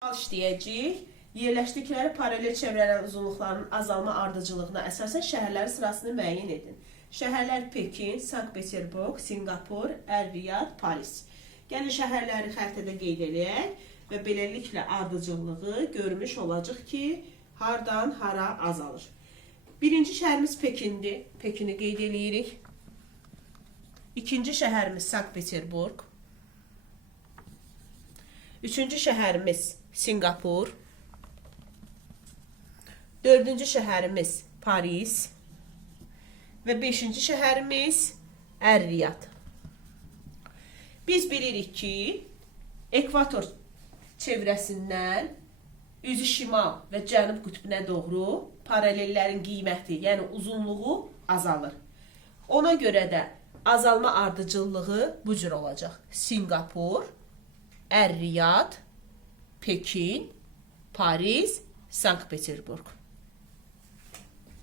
İşləyəcəyik. Yerləşdikləri paralel çevrələrin uzunluqlarının azalma ardıcıllığına əsasən şəhərlərin sırasını müəyyən edin. Şəhərlər Pekin, Sankt-Peterburg, Singapur, Əl-Riyad, Paris. Gəlin şəhərləri xəritədə qeyd edək və beləliklə ardıcıllığı görmüş olacaq ki, hardan hara azalır. Birinci şəhərimiz Pekindir. Pekini qeyd edirik. İkinci şəhərimiz Sankt-Peterburg. Üçüncü şəhərimiz Singapur. Dördüncü şəhərimiz Paris. Və beşinci şəhərimiz Əl-Riyad. Biz bilirik ki, ekvator çevrəsindən üzü şimal və cənub qütbünə doğru paralellərin qiyməti, yəni uzunluğu azalır. Ona görə də azalma ardıcıllığı bu cür olacaq. Singapur, Əl-Riyad, Pekin, Paris, Sankt-Peterburg.